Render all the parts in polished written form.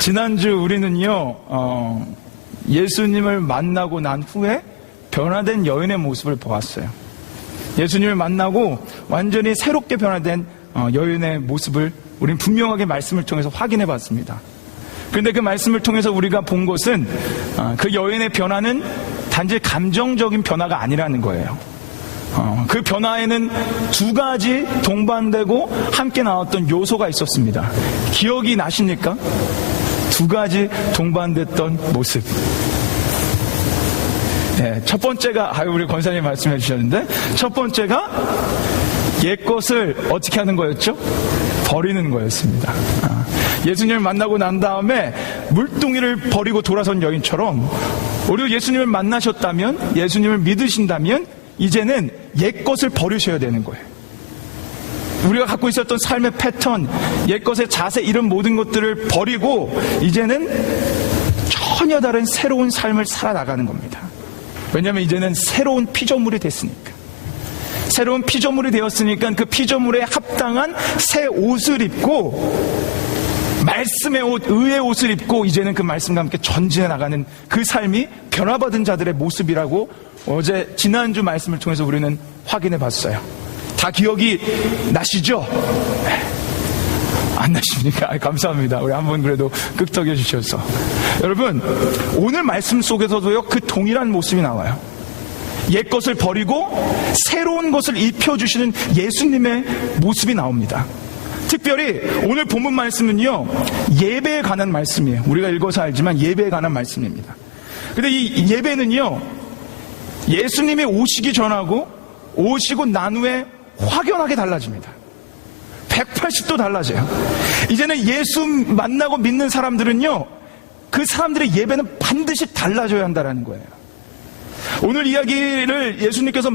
지난주 우리는요, 예수님을 만나고 난 후에 변화된 여인의 모습을 보았어요. 예수님을 만나고 완전히 새롭게 변화된 여인의 모습을 우리는 분명하게 말씀을 통해서 확인해 봤습니다. 그런데 그 말씀을 통해서 우리가 본 것은 그 여인의 변화는 단지 감정적인 변화가 아니라는 거예요. 그 변화에는 두 가지 동반되고 함께 나왔던 요소가 있었습니다. 기억이 나십니까? 두 가지 동반됐던 모습. 네, 첫 번째가 우리 권사님 말씀해 주셨는데, 첫 번째가 옛것을 어떻게 하는 거였죠? 버리는 거였습니다. 예수님을 만나고 난 다음에 물동이를 버리고 돌아선 여인처럼 우리가 예수님을 만나셨다면, 예수님을 믿으신다면 이제는 옛것을 버리셔야 되는 거예요. 우리가 갖고 있었던 삶의 패턴, 옛것의 자세, 이런 모든 것들을 버리고 이제는 전혀 다른 새로운 삶을 살아나가는 겁니다. 왜냐하면 이제는 새로운 피조물이 됐으니까. 새로운 피조물이 되었으니까 그 피조물에 합당한 새 옷을 입고, 말씀의 옷, 의의 옷을 입고 이제는 그 말씀과 함께 전진해 나가는 그 삶이 변화받은 자들의 모습이라고 지난주 말씀을 통해서 우리는 확인해 봤어요. 다 기억이 나시죠? 안 나십니까? 감사합니다. 우리 한번 그래도 끄떡여 주셔서. 여러분, 오늘 말씀 속에서도요, 그 동일한 모습이 나와요. 옛것을 버리고 새로운 것을 입혀주시는 예수님의 모습이 나옵니다. 특별히 오늘 본문 말씀은요, 예배에 관한 말씀이에요. 우리가 읽어서 알지만 예배에 관한 말씀입니다. 근데 이 예배는요, 예수님이 오시기 전하고 오시고 난 후에 확연하게 달라집니다. 180도 달라져요. 이제는 예수 만나고 믿는 사람들은요, 그 사람들의 예배는 반드시 달라져야 한다는 거예요. 오늘 이야기를 예수님께서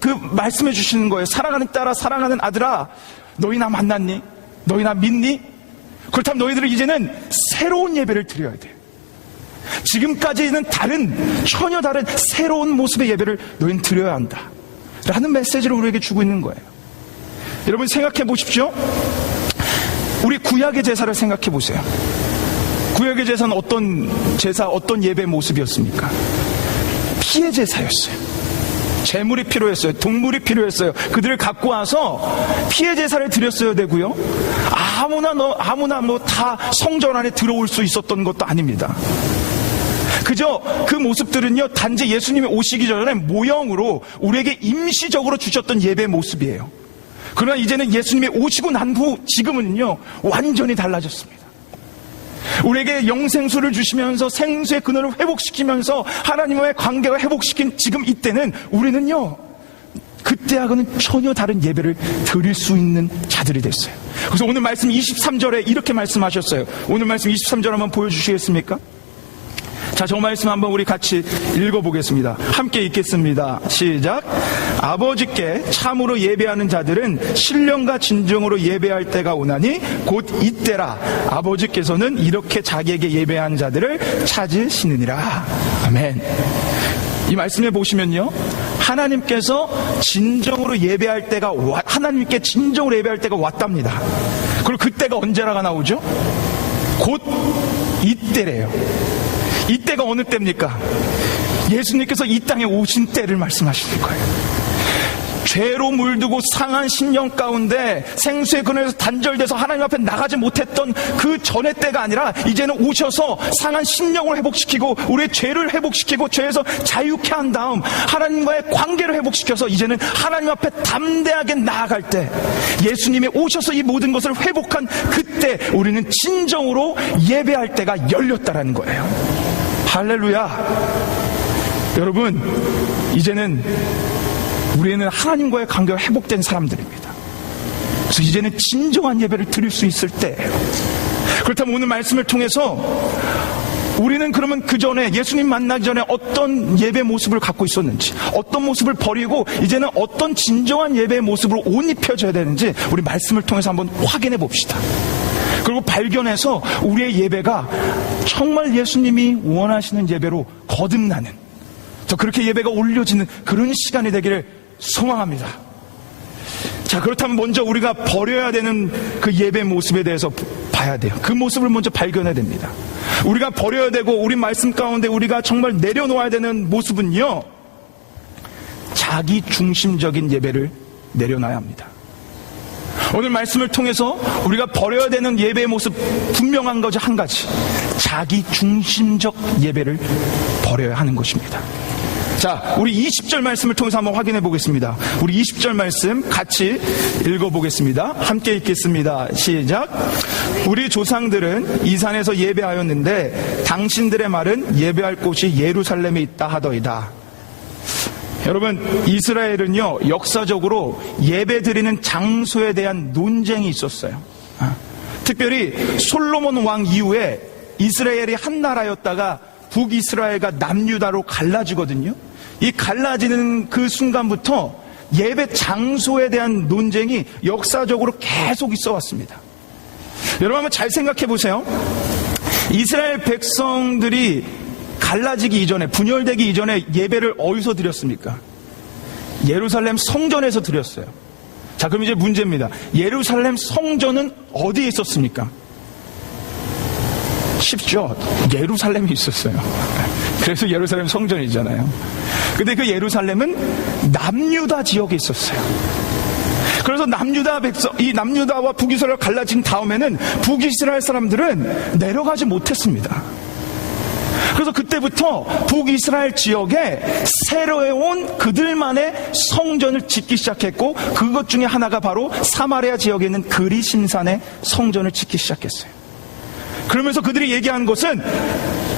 그 말씀해 주시는 거예요. 사랑하는 딸아, 사랑하는 아들아, 너희 나 만났니? 너희 나 믿니? 그렇다면 너희들은 이제는 새로운 예배를 드려야 돼. 지금까지는 전혀 다른 새로운 모습의 예배를 너희는 드려야 한다 라는 메시지를 우리에게 주고 있는 거예요. 여러분, 생각해 보십시오. 우리 구약의 제사를 생각해 보세요. 구약의 제사는 어떤 예배 모습이었습니까? 피의 제사였어요. 제물이 필요했어요. 동물이 필요했어요. 그들을 갖고 와서 피의 제사를 드렸어야 되고요, 아무나 다 성전 안에 들어올 수 있었던 것도 아닙니다. 그저 그 모습들은요, 단지 예수님이 오시기 전에 모형으로 우리에게 임시적으로 주셨던 예배 모습이에요. 그러나 이제는 예수님이 오시고 난 후 지금은요, 완전히 달라졌습니다. 우리에게 영생수를 주시면서 생수의 근원을 회복시키면서 하나님과의 관계가 회복시킨 지금 이때는 우리는요, 그때하고는 전혀 다른 예배를 드릴 수 있는 자들이 됐어요. 그래서 오늘 말씀 23절에 이렇게 말씀하셨어요. 오늘 말씀 23절 한번 보여주시겠습니까? 자, 저 말씀 한번 우리 같이 읽어보겠습니다. 함께 읽겠습니다. 시작. 아버지께 참으로 예배하는 자들은 신령과 진정으로 예배할 때가 오나니 곧 이때라. 아버지께서는 이렇게 자기에게 예배하는 자들을 찾으시느니라. 아멘. 이 말씀에 보시면요, 하나님께서 진정으로 예배할 때가 하나님께 진정으로 예배할 때가 왔답니다. 그리고 그때가 언제라가 나오죠? 곧 이때래요. 이때가 어느 때입니까? 예수님께서 이 땅에 오신 때를 말씀하시는 거예요. 죄로 물들고 상한 심령 가운데 생수의 근원에서 단절돼서 하나님 앞에 나가지 못했던 그 전의 때가 아니라 이제는 오셔서 상한 심령을 회복시키고 우리의 죄를 회복시키고 죄에서 자유케 한 다음 하나님과의 관계를 회복시켜서 이제는 하나님 앞에 담대하게 나아갈 때, 예수님이 오셔서 이 모든 것을 회복한 그때 우리는 진정으로 예배할 때가 열렸다라는 거예요. 할렐루야. 여러분, 이제는 우리는 하나님과의 관계가 회복된 사람들입니다. 그래서 이제는 진정한 예배를 드릴 수 있을 때예요. 그렇다면 오늘 말씀을 통해서 우리는 그러면 그 전에, 예수님 만나기 전에 어떤 예배 모습을 갖고 있었는지, 어떤 모습을 버리고 이제는 어떤 진정한 예배의 모습으로 옷 입혀져야 되는지 우리 말씀을 통해서 한번 확인해 봅시다. 그리고 발견해서 우리의 예배가 정말 예수님이 원하시는 예배로 거듭나는, 더 그렇게 예배가 올려지는 그런 시간이 되기를 소망합니다. 자, 그렇다면 먼저 우리가 버려야 되는 그 예배 모습에 대해서 봐야 돼요. 그 모습을 먼저 발견해야 됩니다. 우리가 버려야 되고 우리 말씀 가운데 우리가 정말 내려놓아야 되는 모습은요, 자기 중심적인 예배를 내려놔야 합니다. 오늘 말씀을 통해서 우리가 버려야 되는 예배의 모습 분명한 거죠. 한 가지, 자기 중심적 예배를 버려야 하는 것입니다. 자, 우리 20절 말씀을 통해서 한번 확인해 보겠습니다. 우리 20절 말씀 같이 읽어보겠습니다. 함께 읽겠습니다. 시작. 우리 조상들은 이 산에서 예배하였는데 당신들의 말은 예배할 곳이 예루살렘에 있다 하더이다. 여러분, 이스라엘은요, 역사적으로 예배드리는 장소에 대한 논쟁이 있었어요. 특별히 솔로몬 왕 이후에 이스라엘이 한 나라였다가 북이스라엘과 남유다로 갈라지거든요. 이 갈라지는 그 순간부터 예배 장소에 대한 논쟁이 역사적으로 계속 있어 왔습니다. 여러분 한번 잘 생각해 보세요. 이스라엘 백성들이 갈라지기 이전에, 분열되기 이전에 예배를 어디서 드렸습니까? 예루살렘 성전에서 드렸어요. 자, 그럼 이제 문제입니다. 예루살렘 성전은 어디에 있었습니까? 쉽죠. 예루살렘에 있었어요. 그래서 예루살렘 성전이잖아요. 근데 그 예루살렘은 남유다 지역에 있었어요. 그래서 이 남유다와 북이스라엘 갈라진 다음에는 북이스라엘 사람들은 내려가지 못했습니다. 그래서 그때부터 북이스라엘 지역에 새로운 그들만의 성전을 짓기 시작했고, 그것 중에 하나가 바로 사마리아 지역에 있는 그리심산의 성전을 짓기 시작했어요. 그러면서 그들이 얘기한 것은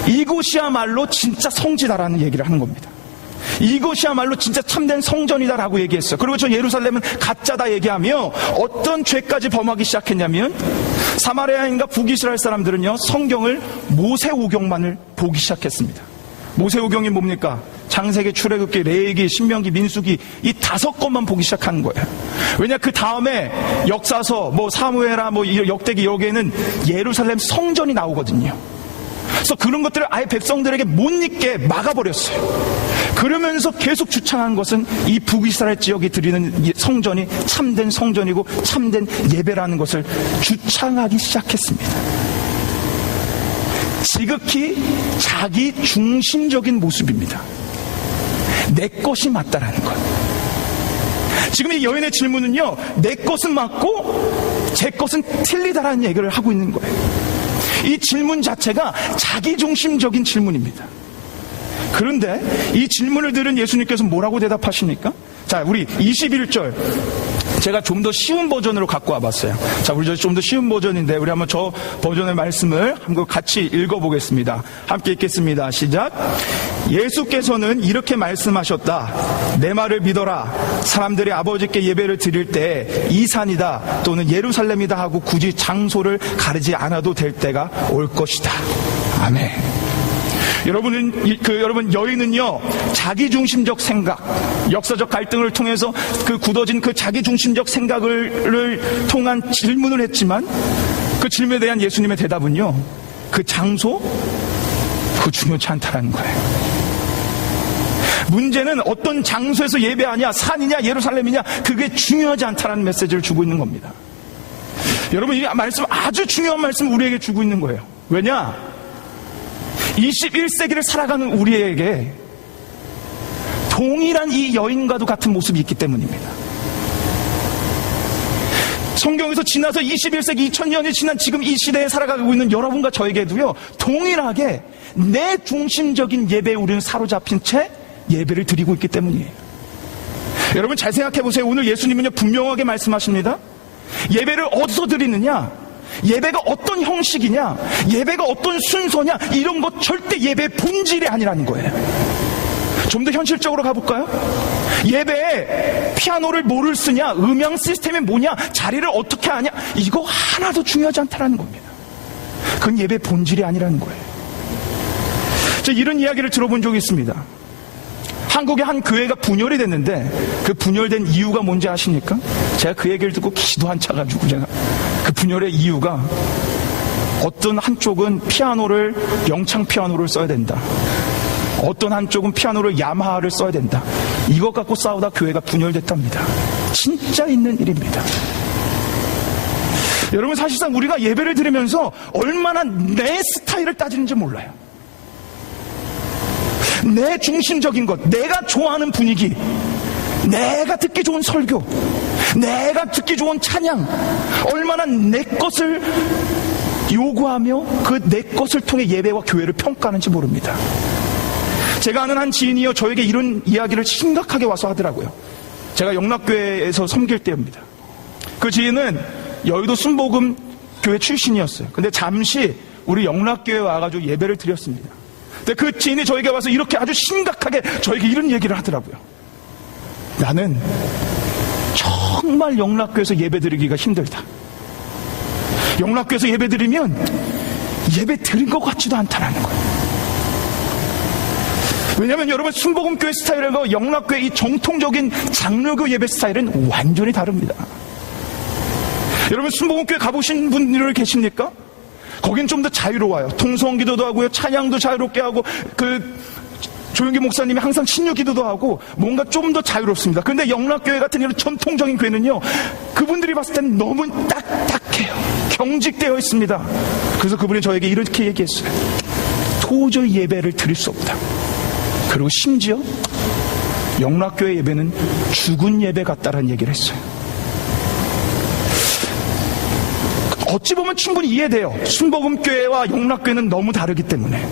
이곳이야말로 진짜 성지다라는 얘기를 하는 겁니다. 이것이야말로 진짜 참된 성전이다라고 얘기했어요. 그리고 저 예루살렘은 가짜다 얘기하며 어떤 죄까지 범하기 시작했냐면, 사마리아인과 북이스라엘 사람들은요, 성경을 모세오경만을 보기 시작했습니다. 모세오경이 뭡니까? 창세기, 출애굽기, 레위기, 신명기, 민수기, 이 5권만 보기 시작한 거예요. 왜냐, 그 다음에 역사서, 사무엘하, 역대기 여기에는 예루살렘 성전이 나오거든요. 그래서 그런 것들을 아예 백성들에게 못 읽게 막아버렸어요. 그러면서 계속 주창한 것은 이 북이스라엘 지역이 드리는 성전이 참된 성전이고 참된 예배라는 것을 주창하기 시작했습니다. 지극히 자기 중심적인 모습입니다. 내 것이 맞다라는 것. 지금 이 여인의 질문은요, 내 것은 맞고 제 것은 틀리다라는 얘기를 하고 있는 거예요. 이 질문 자체가 자기중심적인 질문입니다. 그런데 이 질문을 들은 예수님께서 뭐라고 대답하십니까? 자, 우리 21절 제가 좀 더 쉬운 버전으로 갖고 와봤어요. 자, 우리 좀 더 쉬운 버전인데 우리 한번 저 버전의 말씀을 한번 같이 읽어보겠습니다. 함께 읽겠습니다. 시작. 예수께서는 이렇게 말씀하셨다. 내 말을 믿어라. 사람들이 아버지께 예배를 드릴 때 이 산이다 또는 예루살렘이다 하고 굳이 장소를 가리지 않아도 될 때가 올 것이다. 아멘. 여러분 여인은요, 자기중심적 생각, 역사적 갈등을 통해서 그 굳어진 그 자기중심적 생각을 통한 질문을 했지만, 그 질문에 대한 예수님의 대답은요, 그 장소, 그거 중요치 않다라는 거예요. 문제는 어떤 장소에서 예배하냐, 산이냐, 예루살렘이냐, 그게 중요하지 않다라는 메시지를 주고 있는 겁니다. 여러분, 이 말씀 아주 중요한 말씀 우리에게 주고 있는 거예요. 왜냐? 21세기를 살아가는 우리에게 동일한 이 여인과도 같은 모습이 있기 때문입니다. 성경에서 지나서 21세기 2000년이 지난 지금 이 시대에 살아가고 있는 여러분과 저에게도요, 동일하게 내 중심적인 예배에 우리는 사로잡힌 채 예배를 드리고 있기 때문이에요. 여러분 잘 생각해 보세요. 오늘 예수님은요, 분명하게 말씀하십니다. 예배를 어디서 드리느냐, 예배가 어떤 형식이냐, 예배가 어떤 순서냐, 이런 것 절대 예배의 본질이 아니라는 거예요. 좀 더 현실적으로 가볼까요? 예배에 피아노를 뭐를 쓰냐, 음향 시스템이 뭐냐, 자리를 어떻게 하냐, 이거 하나도 중요하지 않다라는 겁니다. 그건 예배의 본질이 아니라는 거예요. 제가 이런 이야기를 들어본 적이 있습니다. 한국의 한 교회가 분열이 됐는데 그 분열된 이유가 뭔지 아십니까? 제가 그 얘기를 듣고 기도 안 차가지고, 제가 그 분열의 이유가 어떤 한쪽은 피아노를 영창 피아노를 써야 된다, 어떤 한쪽은 피아노를 야마하를 써야 된다, 이것 갖고 싸우다 교회가 분열됐답니다. 진짜 있는 일입니다. 여러분, 사실상 우리가 예배를 드리면서 얼마나 내 스타일을 따지는지 몰라요. 내 중심적인 것, 내가 좋아하는 분위기, 내가 듣기 좋은 설교, 내가 듣기 좋은 찬양, 얼마나 내 것을 요구하며 그 내 것을 통해 예배와 교회를 평가하는지 모릅니다. 제가 아는 한 지인이요, 저에게 이런 이야기를 심각하게 와서 하더라고요. 제가 영락교회에서 섬길 때입니다. 그 지인은 여의도 순복음 교회 출신이었어요. 근데 잠시 우리 영락교회에 와가지고 예배를 드렸습니다. 근데 그 지인이 저에게 와서 이렇게 아주 심각하게 저에게 이런 얘기를 하더라고요. 나는 정말 영락교회에서 예배 드리기가 힘들다. 영락교회에서 예배 드리면 예배 드린 것 같지도 않다라는 거예요. 왜냐하면 여러분, 순복음교회 스타일과 영락교회 이 정통적인 장로교 예배 스타일은 완전히 다릅니다. 여러분, 순복음교회 가보신 분들 계십니까? 거긴 좀 더 자유로워요. 통성 기도도 하고요, 찬양도 자유롭게 하고, 조용기 목사님이 항상 신유 기도도 하고, 뭔가 좀 더 자유롭습니다. 그런데 영락교회 같은 이런 전통적인 교회는요, 그분들이 봤을 때는 너무 딱딱해요. 경직되어 있습니다. 그래서 그분이 저에게 이렇게 얘기했어요. 도저히 예배를 드릴 수 없다. 그리고 심지어 영락교회 예배는 죽은 예배 같다라는 얘기를 했어요. 어찌 보면 충분히 이해돼요. 순복음교회와 영락교회는 너무 다르기 때문에.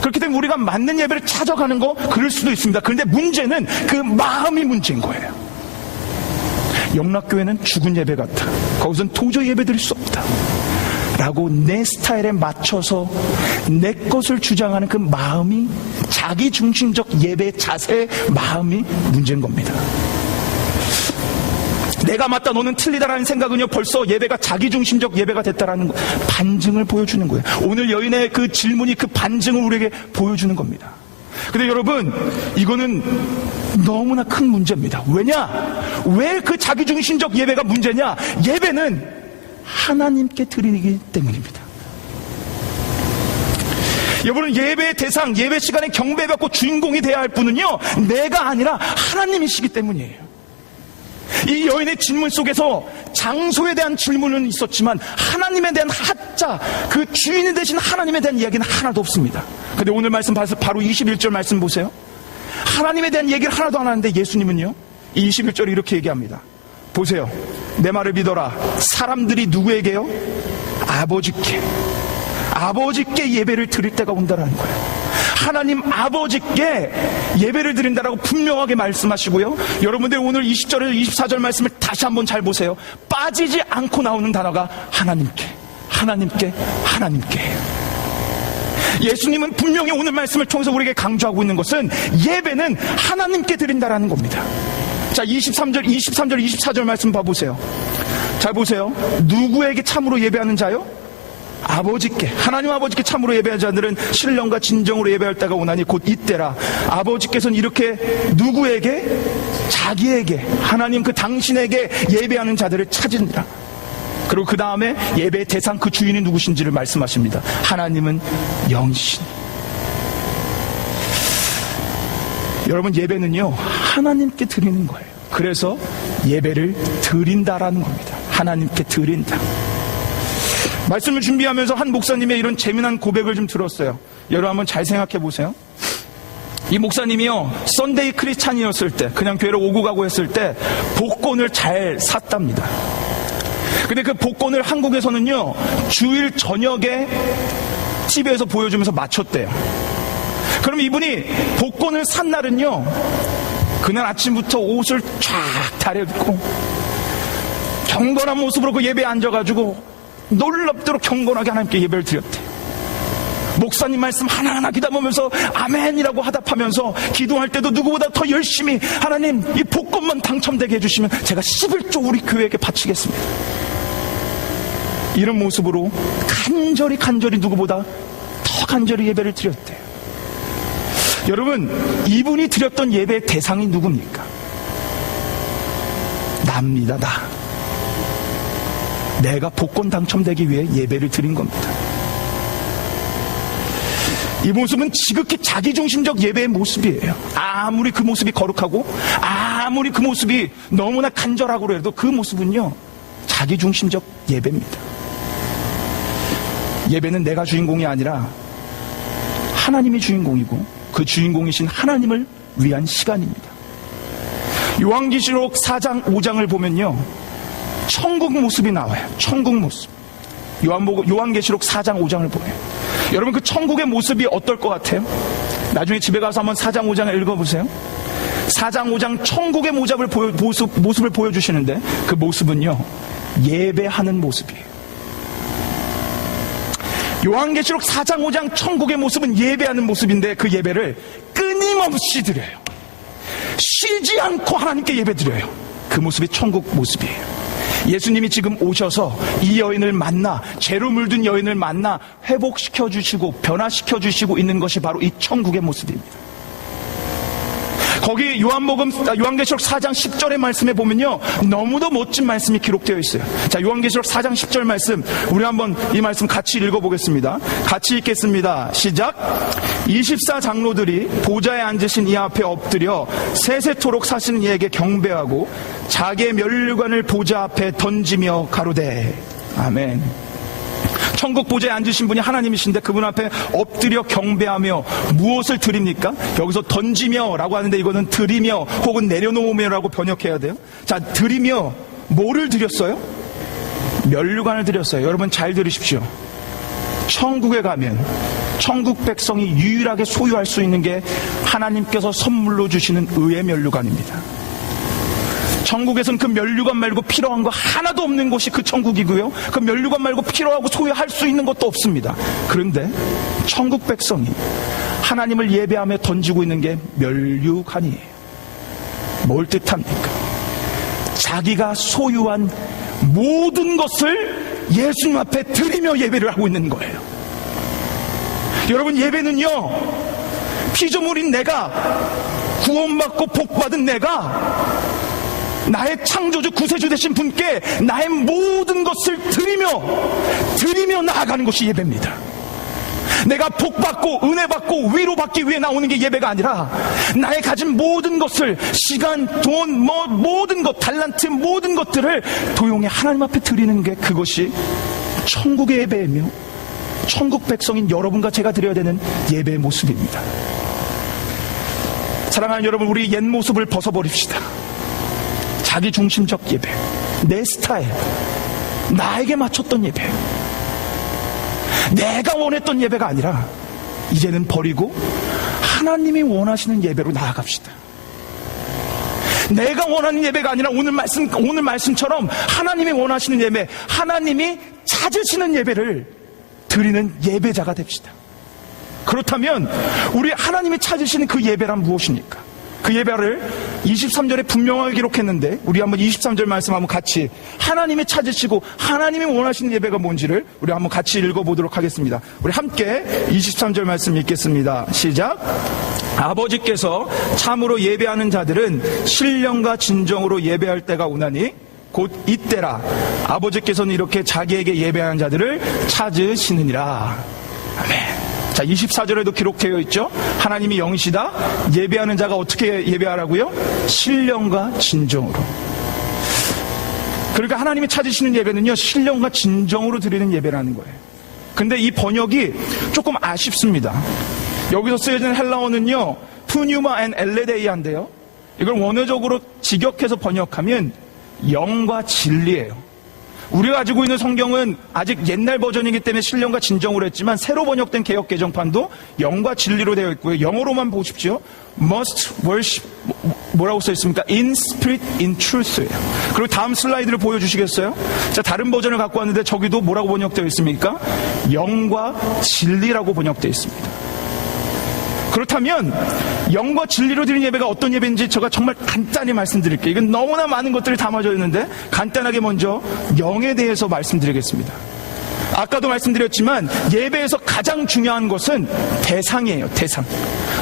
그렇기 때문에 우리가 맞는 예배를 찾아가는 거 그럴 수도 있습니다. 그런데 문제는 그 마음이 문제인 거예요. 영락교회는 죽은 예배 같아. 거기선 도저히 예배 드릴 수 없다 라고 내 스타일에 맞춰서 내 것을 주장하는 그 마음이, 자기 중심적 예배 자세의 마음이 문제인 겁니다. 내가 맞다, 너는 틀리다라는 생각은요, 벌써 예배가 자기중심적 예배가 됐다라는 거, 반증을 보여주는 거예요. 오늘 여인의 그 질문이 그 반증을 우리에게 보여주는 겁니다. 근데 여러분, 이거는 너무나 큰 문제입니다. 왜 그 자기중심적 예배가 문제냐? 예배는 하나님께 드리기 때문입니다. 여러분, 예배의 대상, 예배 시간에 경배받고 주인공이 되어야 할 분은요, 내가 아니라 하나님이시기 때문이에요. 이 여인의 질문 속에서 장소에 대한 질문은 있었지만 하나님에 대한 하자, 그 주인이 되신 하나님에 대한 이야기는 하나도 없습니다. 근데 오늘 말씀 봐서 바로 21절 말씀 보세요. 하나님에 대한 얘기를 하나도 안 하는데 예수님은요, 이 21절에 이렇게 얘기합니다. 보세요. 내 말을 믿어라. 사람들이 누구에게요? 아버지께 예배를 드릴 때가 온다라는 거예요. 하나님 아버지께 예배를 드린다라고 분명하게 말씀하시고요. 여러분들 오늘 20절에서 24절 말씀을 다시 한번 잘 보세요. 빠지지 않고 나오는 단어가 하나님께 예수님은 분명히 오늘 말씀을 통해서 우리에게 강조하고 있는 것은 예배는 하나님께 드린다라는 겁니다. 자, 23절, 24절 말씀 봐보세요. 잘 보세요. 누구에게 참으로 예배하는 자요? 아버지께, 하나님 아버지께 참으로 예배하는 자들은 신령과 진정으로 예배할 때가 오나니 곧 이때라. 아버지께서는 이렇게 누구에게? 자기에게, 하나님 그 당신에게 예배하는 자들을 찾으니라. 그리고 그 다음에 예배의 대상, 그 주인이 누구신지를 말씀하십니다. 하나님은 영이신. 여러분, 예배는요, 하나님께 드리는 거예요. 그래서 예배를 드린다라는 겁니다. 하나님께 드린다. 말씀을 준비하면서 한 목사님의 이런 재미난 고백을 좀 들었어요. 여러분 한번 잘 생각해 보세요. 이 목사님이요, 썬데이 크리스찬이었을 때, 그냥 교회를 오고 가고 했을 때 복권을 잘 샀답니다. 근데 그 복권을 한국에서는요, 주일 저녁에 TV에서 보여주면서 맞췄대요. 그럼 이분이 복권을 산 날은요, 그날 아침부터 옷을 쫙 다려입고 경건한 모습으로 그 예배에 앉아가지고 놀랍도록 경건하게 하나님께 예배를 드렸대요. 목사님 말씀 하나하나 기다보면서 아멘이라고 하답하면서 기도할 때도 누구보다 더 열심히, 하나님 이 복권만 당첨되게 해주시면 제가 11조 우리 교회에게 바치겠습니다. 이런 모습으로 간절히 누구보다 더 간절히 예배를 드렸대요. 여러분, 이분이 드렸던 예배의 대상이 누굽니까? 나입니다. 내가 복권 당첨되기 위해 예배를 드린 겁니다. 이 모습은 지극히 자기중심적 예배의 모습이에요. 아무리 그 모습이 거룩하고 아무리 그 모습이 너무나 간절하고 그래도 그 모습은요, 자기중심적 예배입니다. 예배는 내가 주인공이 아니라 하나님이 주인공이고 그 주인공이신 하나님을 위한 시간입니다. 요한계시록 4장 5장을 보면요, 천국 모습이 나와요. 천국 모습. 요한계시록 4장 5장을 보면 여러분, 그 천국의 모습이 어떨 것 같아요? 나중에 집에 가서 한번 4장 5장을 읽어보세요. 4장 5장 천국의 모습을 보여주시는데 그 모습은요, 예배하는 모습이에요. 요한계시록 4장 5장 천국의 모습은 예배하는 모습인데 그 예배를 끊임없이 드려요. 쉬지 않고 하나님께 예배 드려요. 그 모습이 천국 모습이에요. 예수님이 지금 오셔서 이 여인을 만나, 죄로 물든 여인을 만나 회복시켜 주시고 변화시켜 주시고 있는 것이 바로 이 천국의 모습입니다. 거기 요한계시록 4장 10절의 말씀에 보면요, 너무도 멋진 말씀이 기록되어 있어요. 자, 요한계시록 4장 10절 말씀, 우리 한번 이 말씀 같이 읽어보겠습니다. 같이 읽겠습니다. 시작. 24장로들이 보좌에 앉으신 이 앞에 엎드려 세세토록 사시는 이에게 경배하고 자기의 면류관을 보좌 앞에 던지며 가로되. 아멘. 천국 보좌에 앉으신 분이 하나님이신데 그분 앞에 엎드려 경배하며 무엇을 드립니까? 여기서 던지며 라고 하는데 이거는 드리며 혹은 내려놓으며 라고 번역해야 돼요. 자, 드리며 뭐를 드렸어요? 면류관을 드렸어요. 여러분 잘 들으십시오. 천국에 가면 천국 백성이 유일하게 소유할 수 있는 게 하나님께서 선물로 주시는 의의 면류관입니다. 천국에서는 그 면류관 말고 필요한 거 하나도 없는 곳이 그 천국이고요, 그 면류관 말고 필요하고 소유할 수 있는 것도 없습니다. 그런데 천국 백성이 하나님을 예배하며 던지고 있는 게 면류관이에요. 뭘 뜻합니까? 자기가 소유한 모든 것을 예수님 앞에 드리며 예배를 하고 있는 거예요. 여러분, 예배는요, 피조물인 내가, 구원받고 복받은 내가 나의 창조주 구세주 되신 분께 나의 모든 것을 드리며 나아가는 것이 예배입니다. 내가 복받고 은혜받고 위로받기 위해 나오는 게 예배가 아니라 나의 가진 모든 것을, 시간, 돈, 모든 것, 달란트, 모든 것들을 도용해 하나님 앞에 드리는 게, 그것이 천국의 예배이며 천국 백성인 여러분과 제가 드려야 되는 예배의 모습입니다. 사랑하는 여러분, 우리 옛 모습을 벗어버립시다. 자기중심적 예배, 내 스타일, 나에게 맞췄던 예배, 내가 원했던 예배가 아니라 이제는 버리고 하나님이 원하시는 예배로 나아갑시다. 내가 원하는 예배가 아니라 오늘 말씀처럼 하나님이 원하시는 예배, 하나님이 찾으시는 예배를 드리는 예배자가 됩시다. 그렇다면 우리 하나님이 찾으시는 그 예배란 무엇입니까? 그 예배를 23절에 분명하게 기록했는데 우리 한번 23절 말씀 한번 같이, 하나님이 찾으시고 하나님이 원하시는 예배가 뭔지를 우리 한번 같이 읽어보도록 하겠습니다. 우리 함께 23절 말씀 읽겠습니다. 시작. 아버지께서 참으로 예배하는 자들은 신령과 진정으로 예배할 때가 오나니 곧 이때라. 아버지께서는 이렇게 자기에게 예배하는 자들을 찾으시느니라. 아멘. 자, 24절에도 기록되어 있죠. 하나님이 영이시다. 예배하는 자가 어떻게 예배하라고요? 신령과 진정으로. 그러니까 하나님이 찾으시는 예배는요, 신령과 진정으로 드리는 예배라는 거예요. 근데 이 번역이 조금 아쉽습니다. 여기서 쓰여진 헬라어는요, 푸뉴마 앤 엘레데이아인데요, 이걸 원어적으로 직역해서 번역하면 영과 진리예요. 우리가 가지고 있는 성경은 아직 옛날 버전이기 때문에 신령과 진정으로 했지만 새로 번역된 개역 개정판도 영과 진리로 되어 있고요. 영어로만 보십시오. Must worship, 뭐라고 써 있습니까? In spirit, in truth예요. 그리고 다음 슬라이드를 보여주시겠어요? 자, 다른 버전을 갖고 왔는데 저기도 뭐라고 번역되어 있습니까? 영과 진리라고 번역되어 있습니다. 그렇다면 영과 진리로 드리는 예배가 어떤 예배인지 제가 정말 간단히 말씀드릴게요. 이건 너무나 많은 것들이 담아져 있는데 간단하게 먼저 영에 대해서 말씀드리겠습니다. 아까도 말씀드렸지만 예배에서 가장 중요한 것은 대상이에요. 대상.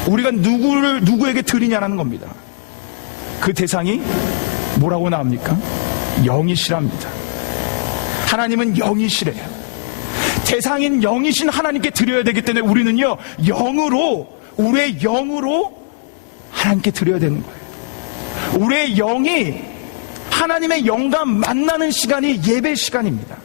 우리가 누구에게 드리냐라는 겁니다. 그 대상이 뭐라고 나옵니까? 영이시랍니다. 하나님은 영이시래요. 대상인 영이신 하나님께 드려야 되기 때문에 우리는요, 우리의 영으로 하나님께 드려야 되는 거예요. 우리의 영이 하나님의 영과 만나는 시간이 예배 시간입니다.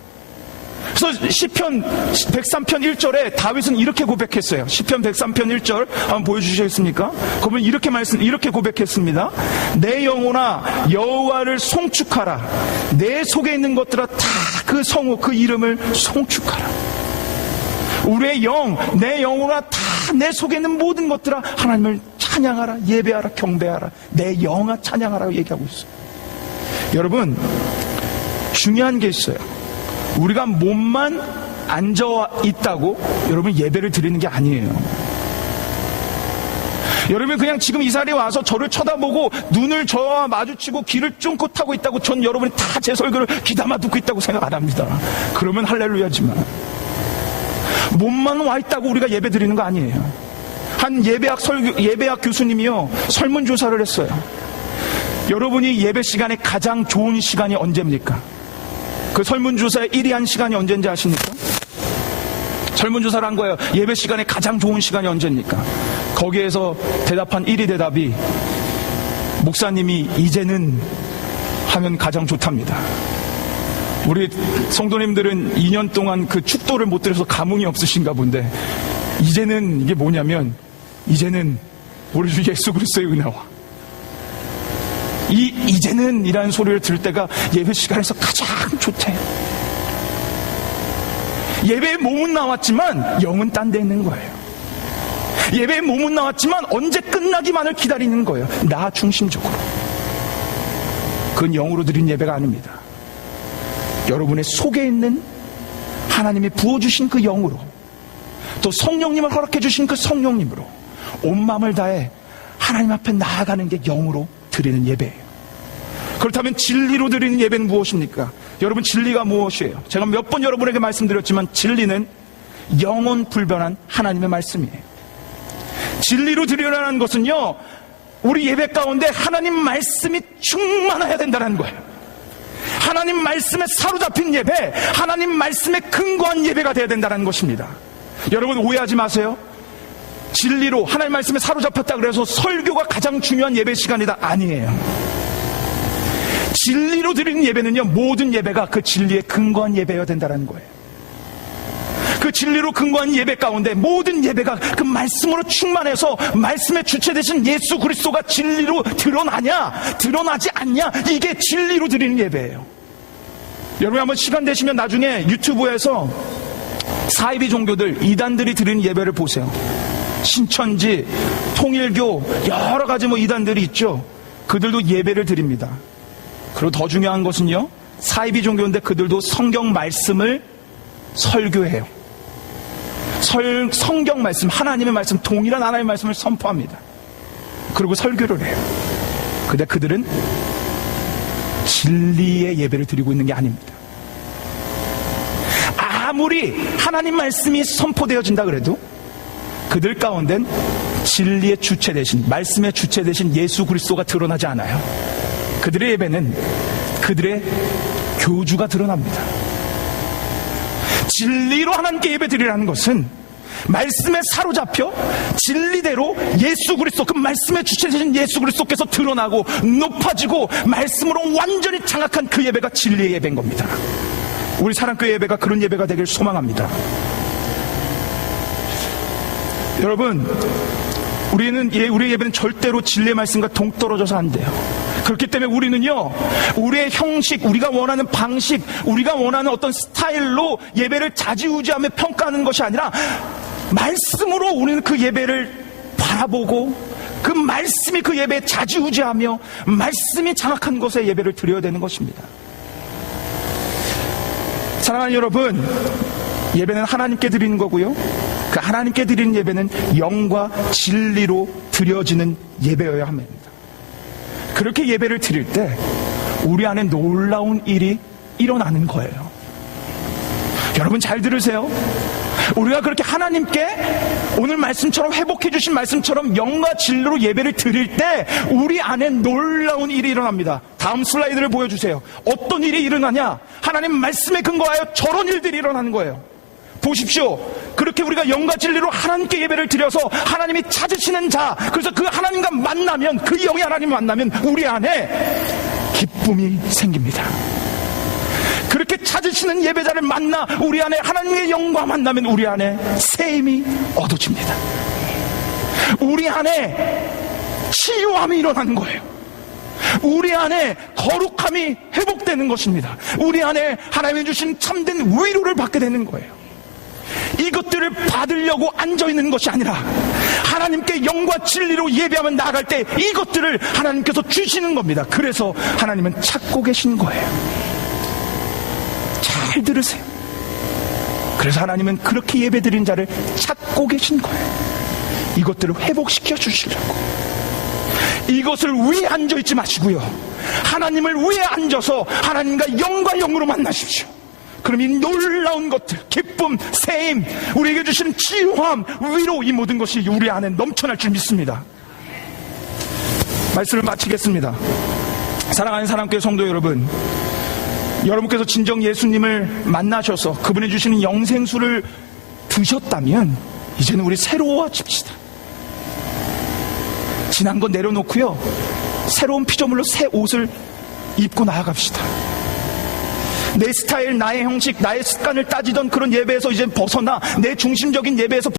그래서 시편 103편 1절에 다윗은 이렇게 고백했어요. 시편 103편 1절 한번 보여주시겠습니까? 그러면 이렇게 고백했습니다. 내 영혼아 여호와를 송축하라. 내 속에 있는 것들아 다 그 성호 그 이름을 송축하라. 우리의 영, 내 영혼아 다 내 속에 있는 모든 것들아 하나님을 찬양하라, 예배하라, 경배하라. 내 영아 찬양하라고 얘기하고 있어요. 여러분, 중요한 게 있어요. 우리가 몸만 앉아 있다고 여러분 예배를 드리는 게 아니에요. 여러분 그냥 지금 이 자리에 와서 저를 쳐다보고 눈을 저와 마주치고 귀를 쫑긋 하고 있다고 전 여러분이 다 제 설교를 귀담아 듣고 있다고 생각 안 합니다. 그러면 할렐루야지만 몸만 와 있다고 우리가 예배 드리는 거 아니에요. 한 예배학 교수님이요 설문조사를 했어요. 여러분이 예배 시간에 가장 좋은 시간이 언제입니까? 그 설문조사의 1위 한 시간이 언제인지 아십니까? 설문조사를 한 거예요. 예배 시간에 가장 좋은 시간이 언제입니까? 거기에서 대답한 1위 대답이 목사님이 이제는 하면 가장 좋답니다. 우리 성도님들은 2년 동안 그 축도를 못 들어서 감흥이 없으신가 본데 이제는 이게 뭐냐면 이제는 우리 주 예수 그리스도의 은혜와 이제는 이라는 소리를 들을 때가 예배 시간에서 가장 좋대요. 예배에 몸은 나왔지만 영은 딴 데 있는 거예요. 예배에 몸은 나왔지만 언제 끝나기만을 기다리는 거예요. 나 중심적으로. 그건 영으로 드린 예배가 아닙니다. 여러분의 속에 있는 하나님이 부어주신 그 영으로 또 성령님을 허락해 주신 그 성령님으로 온 마음을 다해 하나님 앞에 나아가는 게 영으로 드리는 예배예요. 그렇다면 진리로 드리는 예배는 무엇입니까? 여러분 진리가 무엇이에요? 제가 몇 번 여러분에게 말씀드렸지만 진리는 영원 불변한 하나님의 말씀이에요. 진리로 드리려는 것은요 우리 예배 가운데 하나님 말씀이 충만해야 된다는 거예요. 하나님 말씀에 사로잡힌 예배, 하나님 말씀에 근거한 예배가 되어야 된다는 것입니다. 여러분 오해하지 마세요. 진리로 하나님 말씀에 사로잡혔다 그래서 설교가 가장 중요한 예배 시간이다. 아니에요. 진리로 드리는 예배는요 모든 예배가 그 진리에 근거한 예배여야 된다는 거예요. 그 진리로 근거한 예배 가운데 모든 예배가 그 말씀으로 충만해서 말씀의 주체 되신 예수 그리스도가 진리로 드러나냐 드러나지 않냐 이게 진리로 드리는 예배예요. 여러분 한번 시간 되시면 나중에 유튜브에서 사이비 종교들 이단들이 드리는 예배를 보세요. 신천지, 통일교 여러 가지 이단들이 있죠. 그들도 예배를 드립니다. 그리고 더 중요한 것은요 사이비 종교인데 그들도 성경 말씀을 설교해요. 성경 말씀, 하나님의 말씀, 동일한 하나님의 말씀을 선포합니다. 그리고 설교를 해요. 근데 그들은 진리의 예배를 드리고 있는 게 아닙니다. 아무리 하나님 말씀이 선포되어진다 그래도 그들 가운데는 진리의 주체 대신, 말씀의 주체 대신 예수 그리스도가 드러나지 않아요. 그들의 예배는 그들의 교주가 드러납니다. 진리로 하나님께 예배 드리라는 것은 말씀에 사로잡혀 진리대로 예수 그리스도, 그 말씀의 주체 되신 예수 그리스도께서 드러나고 높아지고 말씀으로 완전히 장악한 그 예배가 진리의 예배인 겁니다. 우리 사랑교회 예배가 그런 예배가 되길 소망합니다. 여러분, 우리의 예배는 절대로 진리의 말씀과 동떨어져서 안 돼요. 그렇기 때문에 우리는요, 우리의 형식, 우리가 원하는 방식, 우리가 원하는 어떤 스타일로 예배를 좌지우지하며 평가하는 것이 아니라 말씀으로 우리는 그 예배를 바라보고 그 말씀이 그 예배에 좌지우지하며 말씀이 장악한 곳에 예배를 드려야 되는 것입니다. 사랑하는 여러분, 예배는 하나님께 드리는 거고요, 그 하나님께 드리는 예배는 영과 진리로 드려지는 예배여야 합니다. 그렇게 예배를 드릴 때 우리 안에 놀라운 일이 일어나는 거예요. 여러분 잘 들으세요. 우리가 그렇게 하나님께 오늘 말씀처럼 회복해 주신 말씀처럼 영과 진리로 예배를 드릴 때 우리 안에 놀라운 일이 일어납니다. 다음 슬라이드를 보여주세요. 어떤 일이 일어나냐? 하나님 말씀에 근거하여 저런 일들이 일어나는 거예요. 보십시오. 그렇게 우리가 영과 진리로 하나님께 예배를 드려서 하나님이 찾으시는 자, 그래서 그 하나님과 만나면, 그 영이 하나님 만나면 우리 안에 기쁨, 기쁨이 생깁니다. 그렇게 찾으시는 예배자를 만나 우리 안에 하나님의 영광 만나면 우리 안에 새 힘이 얻어집니다. 우리 안에 치유함이 일어나는 거예요. 우리 안에 거룩함이 회복되는 것입니다. 우리 안에 하나님이 주신 참된 위로를 받게 되는 거예요. 이것들을 받으려고 앉아있는 것이 아니라 하나님께 영과 진리로 예배하며 나아갈 때 이것들을 하나님께서 주시는 겁니다. 그래서 하나님은 찾고 계신 거예요. 잘 들으세요. 그래서 하나님은 그렇게 예배드린 자를 찾고 계신 거예요. 이것들을 회복시켜 주시려고. 이것을 위에 앉아있지 마시고요, 하나님을 위에 앉아서 하나님과 영과 영으로 만나십시오. 그럼 이 놀라운 것들, 기쁨, 새힘, 우리에게 주신 치유함, 위로, 이 모든 것이 우리 안에 넘쳐날 줄 믿습니다. 말씀을 마치겠습니다. 사랑하는 사랑교회 성도 여러분, 여러분께서 진정 예수님을 만나셔서 그분이 주시는 영생수를 드셨다면 이제는 우리 새로워집시다. 지난 건 내려놓고요, 새로운 피조물로 새 옷을 입고 나아갑시다. 내 스타일, 나의 형식, 나의 습관을 따지던 그런 예배에서 이제 벗어나 내 중심적인 예배에서